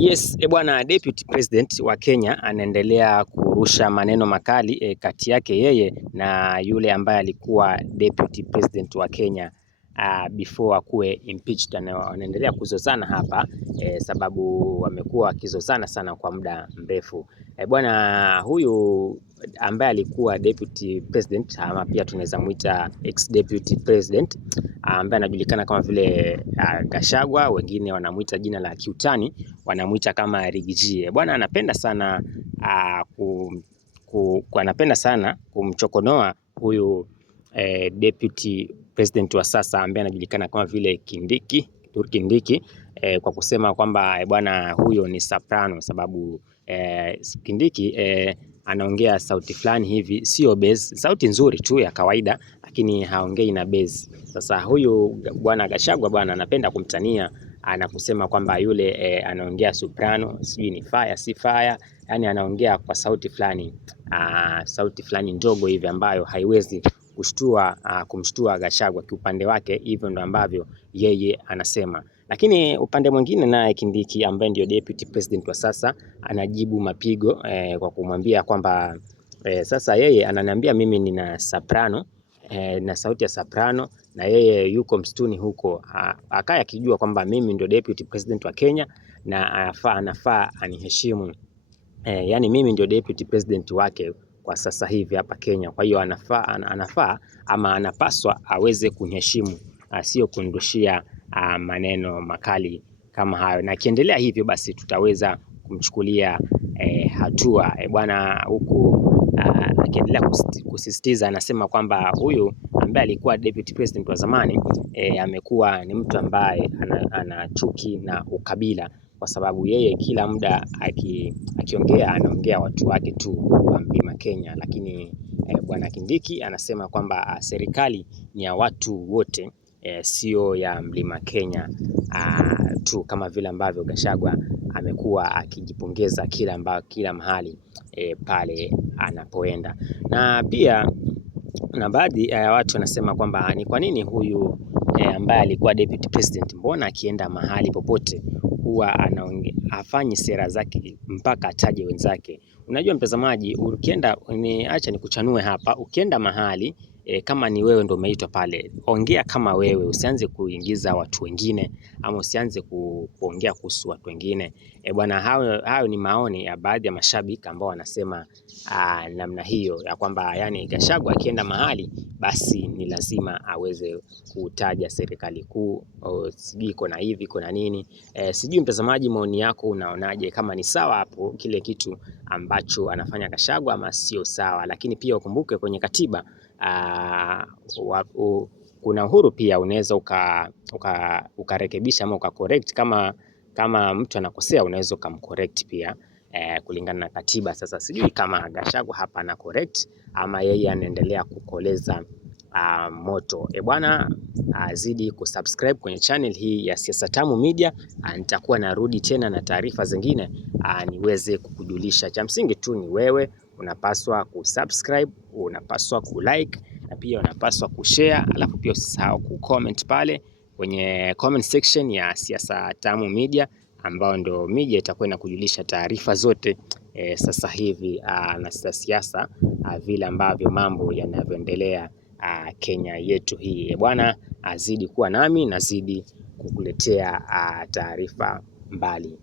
Yes, bwana Deputy President wa Kenya anaendelea kurusha maneno makali kati yake yeye na yule ambaye alikuwa Deputy President wa Kenya before akuwe impeached. Wanaendelea kuzozana hapa sababu wamekuwa wakizozana sana kwa muda mrefu. Bwana huyu ambaye alikuwa Deputy President ama pia tunaweza muita ex Deputy President ambaye anajulikana kama vile Gachagua, wengine wanamuita jina la kiutani, wanamuita kama Riggy. Bwana anapenda sana anapenda sana kumchokonoa huyu Deputy President wa sasa ambaye anajulikana kama vile Kindiki kwa kusema kwamba bwana huyo ni soprano, sababu Kindiki anaongea sauti fulani hivi, sio bass, sauti nzuri tu ya kawaida, lakini haongei na bass. Sasa huyu bwana Gachagua bwana anapenda kumtania na kusema kwamba yule anaongea soprano, sijui ni fire si fire, yani anaongea kwa sauti fulani ndogo hivi ambayo haiwezi kumshtua Gachagua kiupande wake. Hivyo ndo ambavyo yeye anasema. Lakini upande mwingine naye Kindiki ambaye ndio Deputy President wa sasa anajibu mapigo kwa kumwambia kwamba sasa yeye ananiambia mimi nina soprano na sauti ya soprano, na yeye yuko msituni huko, akaya akijua kwamba mimi ndio Deputy President wa Kenya na anafaa aniheshimu. Yani mimi ndio Deputy President wake kwa sasa hivi hapa Kenya. Kwa hiyo anafaa ama anapaswa aweze kuniheshimu, sio kundushia maneno makali kama hayo, na akiendelea hivyo basi tutaweza kumchukulia hatua bwana. Huku akiendelea kusisitiza, anasema kwamba huyu ambaye alikuwa Deputy President wa zamani amekuwa ni mtu ambaye ana chuki na ukabila, kwa sababu yeye kila muda akiongea anaongea watu wake tu wa Mlima Kenya. Lakini bwana Kindiki anasema kwamba serikali ni ya watu wote, sio ya Mlima Kenya tu, kama vile ambavyo Gachagua amekuwa akijipongeza kila mahali pale anapoenda. Na pia na baadhi ya watu wanasema kwamba ni kwa nini huyu ambaye alikuwa Deputy President, mbona akienda mahali popote huwa hafanyi sera zake mpaka ataje wenzake. Unajua mtazamaji, ukienda acha nikuchanue hapa, ukienda mahali kama ni wewe ndio umeitwa pale, ongea kama wewe, usianze kuingiza watu wengine ama usianze kuongea kuhusu watu wengine bwana. Hayo ni maoni ya baadhi ya mashabiki ambao wanasema namna hiyo ya kwamba yani Gachagua akienda mahali basi ni lazima aweze kutaja serikali kuu, sijui iko na hivi iko na nini. Sijui mtazamaji, maoni yako unaonaje, kama ni sawa hapo kile kitu ambacho anafanya Gachagua ama sio sawa? Lakini pia ukumbuke kwenye katiba kuna uhuru pia, unaweza ukarekebisha ama ukacorrect. Kama mtu anakosea unaweza ukamcorrect pia kulingana na katiba. Sasa sijui kama Gachagua hapa ana correct ama yeye anaendelea kukoleza moto bwana. Zidi kusubscribe kwenye channel hii ya Siasa Tamu Media. Nitakuwa narudi tena na taarifa zingine niweze kukujulisha. Cha msingi tu ni wewe unapaswa kusubscribe, unapaswa kulike na pia unapaswa kushare, alafu pia usisahau kucomment pale kwenye comment section ya Siasa Tamu Media, ambao ndio media itakuwa inakujulisha taarifa zote sasa hivi na siasa vile ambavyo mambo yanavyoendelea Kenya yetu hii bwana. Azidi kuwa nami, nazidi kukuletea taarifa mbali.